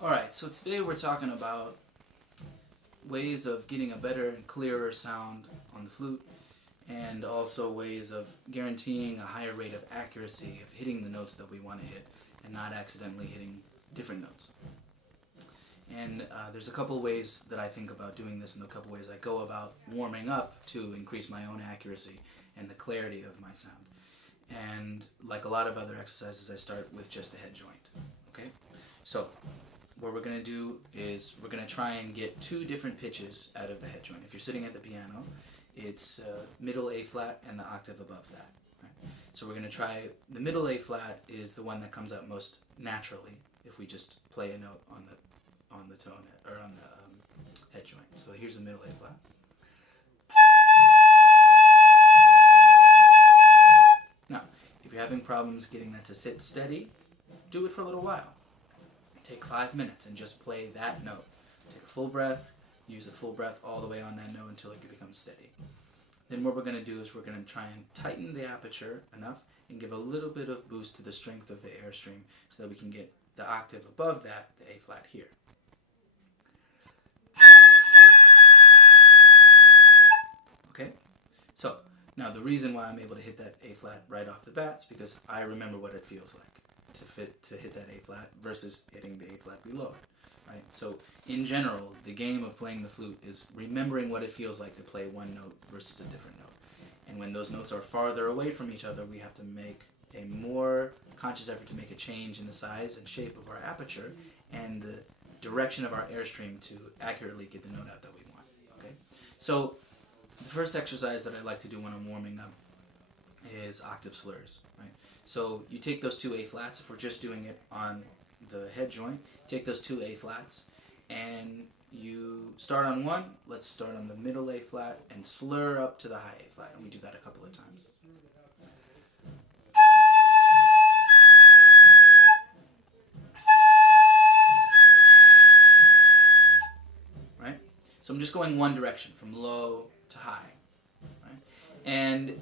Alright, so today we're talking about ways of getting a better and clearer sound on the flute, and also ways of guaranteeing a higher rate of accuracy of hitting the notes that we want to hit and not accidentally hitting different notes. And there's a couple ways that I think about doing this and a couple ways I go about warming up to increase my own accuracy and the clarity of my sound. And like a lot of other exercises, I start with just the head joint. Okay? So what we're going to do is we're going to try and get two different pitches out of the head joint. If you're sitting at the piano, it's middle A flat and the octave above that. Right? So we're going to try, the middle A flat is the one that comes out most naturally if we just play a note on the tone or on the head joint. So here's the middle A flat. Now, if you're having problems getting that to sit steady, do it for a little while. Take 5 minutes and just play that note. Take a full breath, use a full breath all the way on that note until it becomes steady. Then what we're going to do is we're going to try and tighten the aperture enough and give a little bit of boost to the strength of the airstream so that we can get the octave above that, the A flat here. Okay? So, now the reason why I'm able to hit that A flat right off the bat is because I remember what it feels like to hit that A flat versus hitting the A flat below it, right? So in general, the game of playing the flute is remembering what it feels like to play one note versus a different note. And when those notes are farther away from each other, we have to make a more conscious effort to make a change in the size and shape of our aperture and the direction of our airstream to accurately get the note out that we want, okay? So the first exercise that I like to do when I'm warming up is octave slurs, right? So you take those two A flats, if we're just doing it on the head joint, take those two A flats and you start on one, let's start on the middle A flat and slur up to the high A flat, and we do that a couple of times. Right? So I'm just going one direction, from low to high. And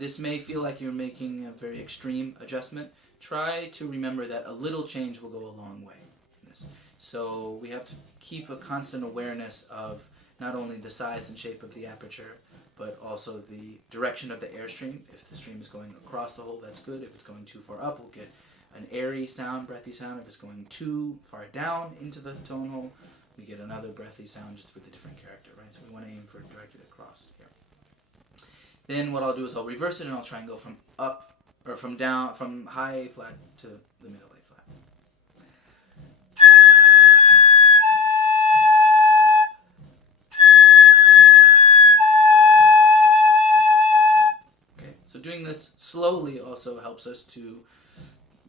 this may feel like you're making a very extreme adjustment. Try to remember that a little change will go a long way in this. So we have to keep a constant awareness of not only the size and shape of the aperture, but also the direction of the airstream. If the stream is going across the hole, that's good. If it's going too far up, we'll get an airy sound, breathy sound. If it's going too far down into the tone hole, we get another breathy sound just with a different character, right? So we want to aim for directly across here. Then what I'll do is I'll reverse it and I'll try and go from up, or from down, from high A flat to the middle A flat. Okay, so doing this slowly also helps us to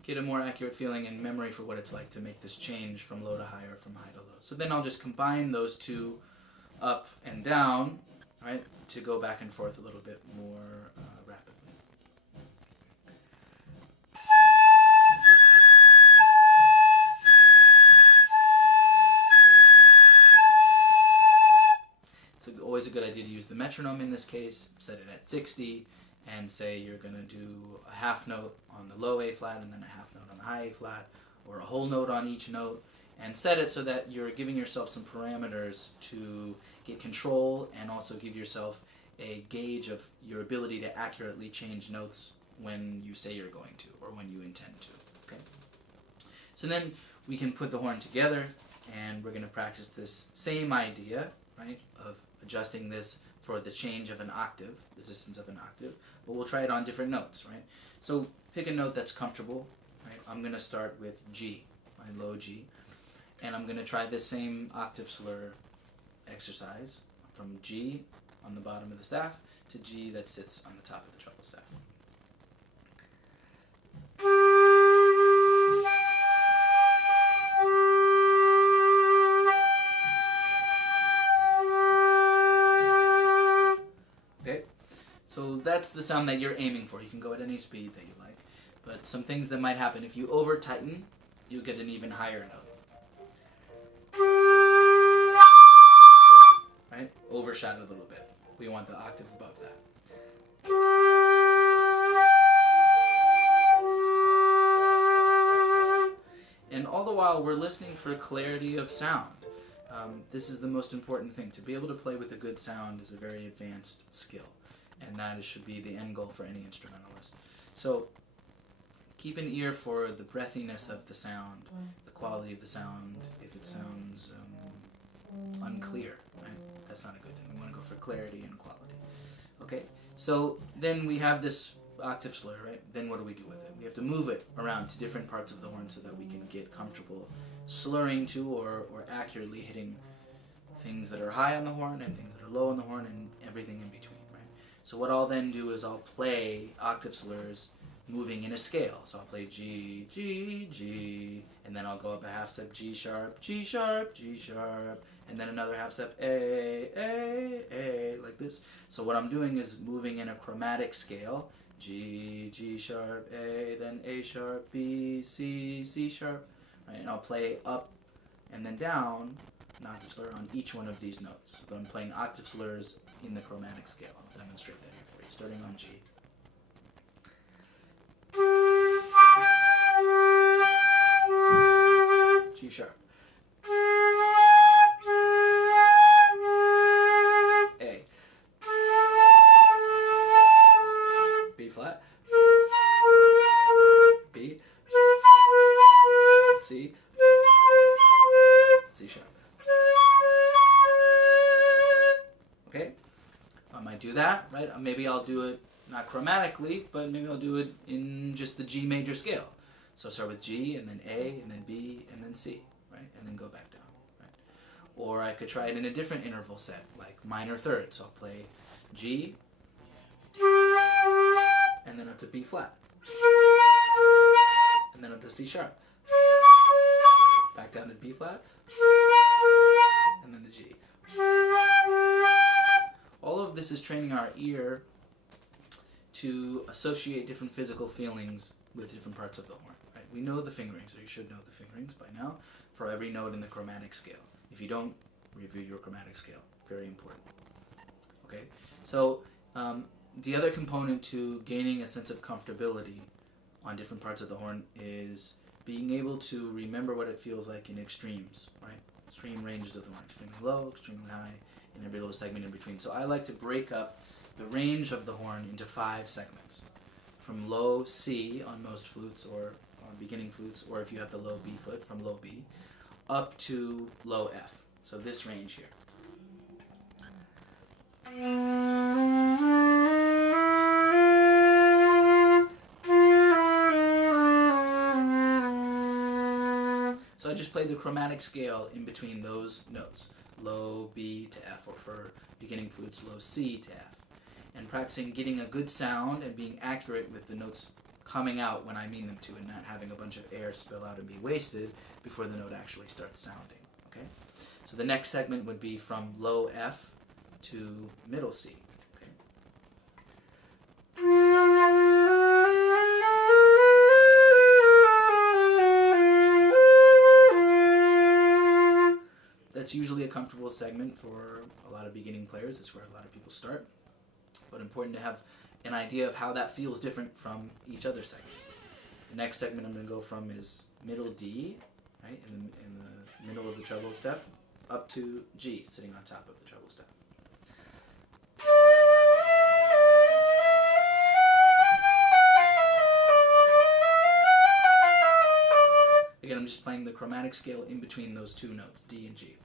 get a more accurate feeling and memory for what it's like to make this change from low to high or from high to low. So then I'll just combine those two up and down, right, to go back and forth a little bit more rapidly. It's always a good idea to use the metronome in this case. Set it at 60 and say you're going to do a half note on the low A flat and then a half note on the high A flat, or a whole note on each note, and set it so that you're giving yourself some parameters to get control and also give yourself a gauge of your ability to accurately change notes when you say you're going to or when you intend to. Okay? So then we can put the horn together and we're going to practice this same idea, right, of adjusting this for the change of an octave, the distance of an octave, but we'll try it on different notes, right? So pick a note that's comfortable, right? I'm going to start with G, my low G, and I'm going to try this same octave slur exercise from G on the bottom of the staff to G that sits on the top of the treble staff. Okay, so that's the sound that you're aiming for. You can go at any speed that you like, but some things that might happen if you over tighten, you'll get an even higher note. Right? Overshot it a little bit. We want the octave above that. And all the while we're listening for clarity of sound. This is the most important thing. To be able to play with a good sound is a very advanced skill, and that should be the end goal for any instrumentalist. So keep an ear for the breathiness of the sound, the quality of the sound. If it sounds unclear, right? That's not a good thing. We want to go for clarity and quality. Okay, so then we have this octave slur, right? Then what do we do with it? We have to move it around to different parts of the horn so that we can get comfortable slurring to or accurately hitting things that are high on the horn and things that are low on the horn and everything in between, right? So what I'll then do is I'll play octave slurs moving in a scale. So I'll play G, G, G, and then I'll go up a half step G sharp, G sharp, G sharp, and then another half step A, like this. So what I'm doing is moving in a chromatic scale. G, G sharp, A, then A sharp, B, C, C sharp, right? And I'll play up and then down an octave slur on each one of these notes. So I'm playing octave slurs in the chromatic scale. I'll demonstrate that here for you, starting on G. G sharp. A. B flat. B. C. C sharp. Okay? I might do that, right? Maybe I'll do it not chromatically, but maybe I'll do it in just the G major scale. So start with G, and then A, and then B, and then C, right? And then go back down, right? Or I could try it in a different interval set, like minor third. So I'll play G, and then up to B flat, and then up to C sharp, back down to B flat, and then to G. All of this is training our ear to associate different physical feelings with different parts of the horn. Right? We know the fingerings, or you should know the fingerings by now, for every note in the chromatic scale. If you don't, review your chromatic scale. Very important. Okay, so the other component to gaining a sense of comfortability on different parts of the horn is being able to remember what it feels like in extremes, right? Extreme ranges of the horn, extremely low, extremely high, and every little segment in between. So I like to break up the range of the horn into 5 segments. From low C on most flutes or on beginning flutes, or if you have the low B foot, from low B, up to low F. So this range here. So I just play the chromatic scale in between those notes, low B to F, or for beginning flutes, low C to F. And practicing getting a good sound and being accurate with the notes coming out when I mean them to, and not having a bunch of air spill out and be wasted before the note actually starts sounding. Okay? So the next segment would be from low F to middle C. Okay? That's usually a comfortable segment for a lot of beginning players. That's where a lot of people start. But important to have an idea of how that feels different from each other segment. The next segment I'm going to go from is middle D, right, in the middle of the treble staff, up to G, sitting on top of the treble staff. Again, I'm just playing the chromatic scale in between those two notes, D and G.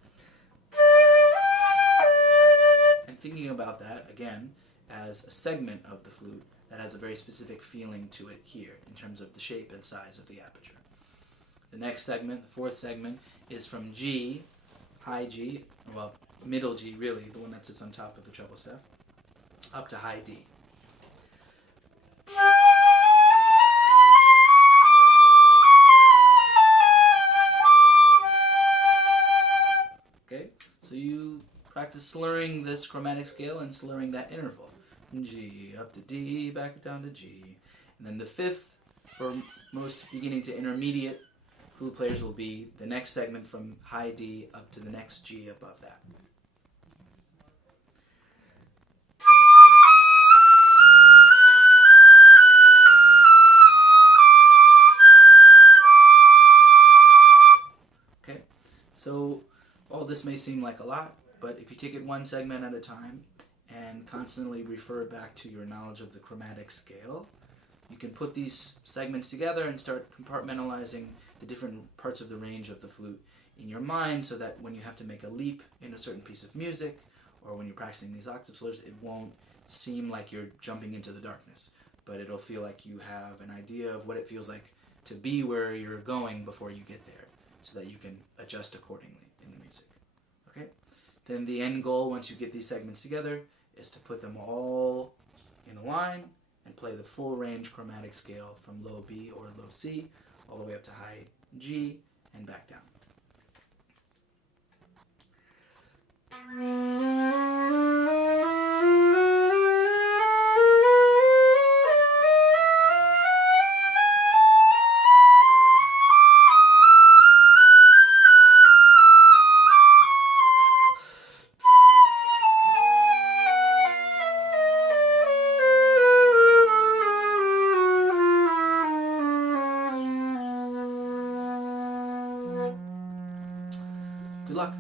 And thinking about that, again, as a segment of the flute that has a very specific feeling to it here in terms of the shape and size of the aperture. The next segment, the fourth segment, is from G, high G, well, middle G really, the one that sits on top of the treble staff, up to high D. Okay, so you practice slurring this chromatic scale and slurring that interval. G, up to D, back down to G. And then the fifth, for most beginning to intermediate flute players, will be the next segment from high D up to the next G above that. this may seem like a lot, but if you take it one segment at a time and constantly refer back to your knowledge of the chromatic scale, you can put these segments together and start compartmentalizing the different parts of the range of the flute in your mind, so that when you have to make a leap in a certain piece of music, or when you're practicing these octave slurs, it won't seem like you're jumping into the darkness, but it'll feel like you have an idea of what it feels like to be where you're going before you get there, so that you can adjust accordingly in the music. Okay? Then the end goal, once you get these segments together, is to put them all in a line and play the full range chromatic scale from low B or low C all the way up to high G and back down. Good luck.